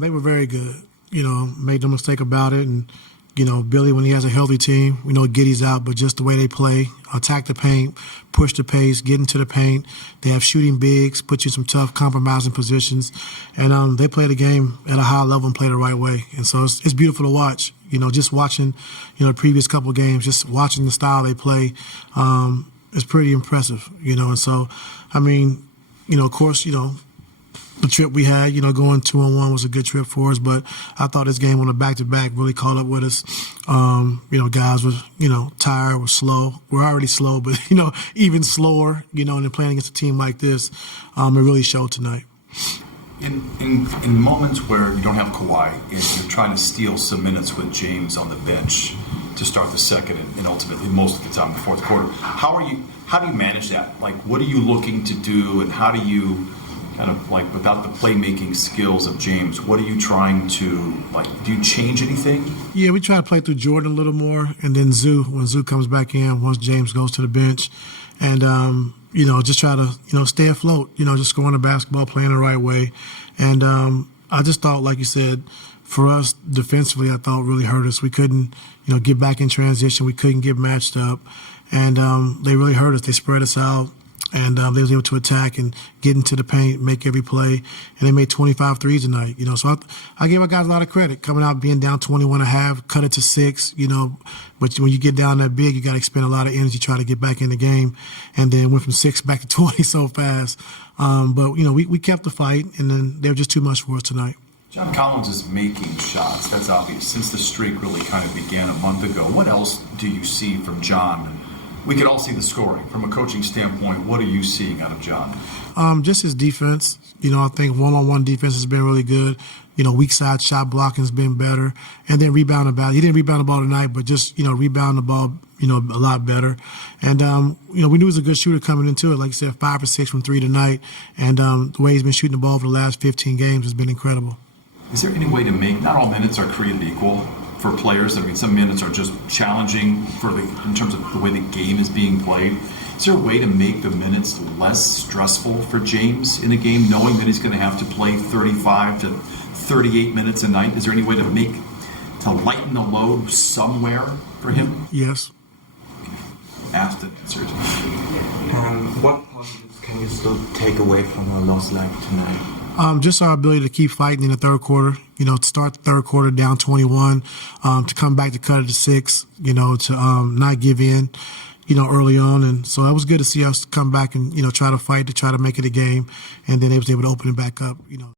They were very good. Made no mistake about it. And, Billy, when he has a healthy team, we know Giddy's out, but just the way they play, attack the paint, push the pace, get into the paint. They have shooting bigs, put you in some tough compromising positions. And they play the game at a high level and play the right way. And so it's beautiful to watch. Just watching, the previous couple of games, just watching the style they play is pretty impressive, And so, of course, the trip we had, going 2-on-1 was a good trip for us, but I thought this game on the back-to-back really caught up with us. Guys were, tired, were slow. We're already slow, but, even slower, and then playing against a team like this, it really showed tonight. In moments where you don't have Kawhi and you're trying to steal some minutes with James on the bench to start the second and ultimately most of the time the fourth quarter, how do you manage that? Like, what are you looking to do, and how do you kind of, like, without the playmaking skills of James, what are you trying to, do you change anything? Yeah, we try to play through Jordan a little more, and then Zoo, when Zoo comes back in, once James goes to the bench. And, just try to, stay afloat, just scoring the basketball, playing the right way. And I just thought, like you said, for us defensively, I thought really hurt us. We couldn't, get back in transition. We couldn't get matched up. And they really hurt us. They spread us out. And they was able to attack and get into the paint, make every play, and they made 25 threes tonight. So I gave our guys a lot of credit coming out, being down 21.5, cut it to 6. But when you get down that big, you got to expend a lot of energy trying to get back in the game, and then went from 6 back to 20 so fast. But we kept the fight, and then they were just too much for us tonight. John Collins is making shots. That's obvious. Since the streak really kind of began a month ago, what else do you see from John? We could all see the scoring. From a coaching standpoint, what are you seeing out of John? Just his defense. I think one-on-one defense has been really good. Weak side shot blocking has been better. And then rebounding the ball. He didn't rebound the ball tonight, but just, rebound the ball, a lot better. And, we knew he was a good shooter coming into it. Like you said, 5 or 6 from 3 tonight. And the way he's been shooting the ball for the last 15 games has been incredible. Is there any way to make, not all minutes are created equal for players? Some minutes are just challenging in terms of the way the game is being played. Is there a way to make the minutes less stressful for James in a game, knowing that he's going to have to play 35 to 38 minutes a night? Is there any way to lighten the load somewhere for him? Yes. Asked it, Serge. What positives can you still take away from a loss like tonight? Just our ability to keep fighting in the third quarter, to start the third quarter down 21, to come back to cut it to 6, to not give in, early on. And so it was good to see us come back and, try to fight, to try to make it a game. And then they was able to open it back up,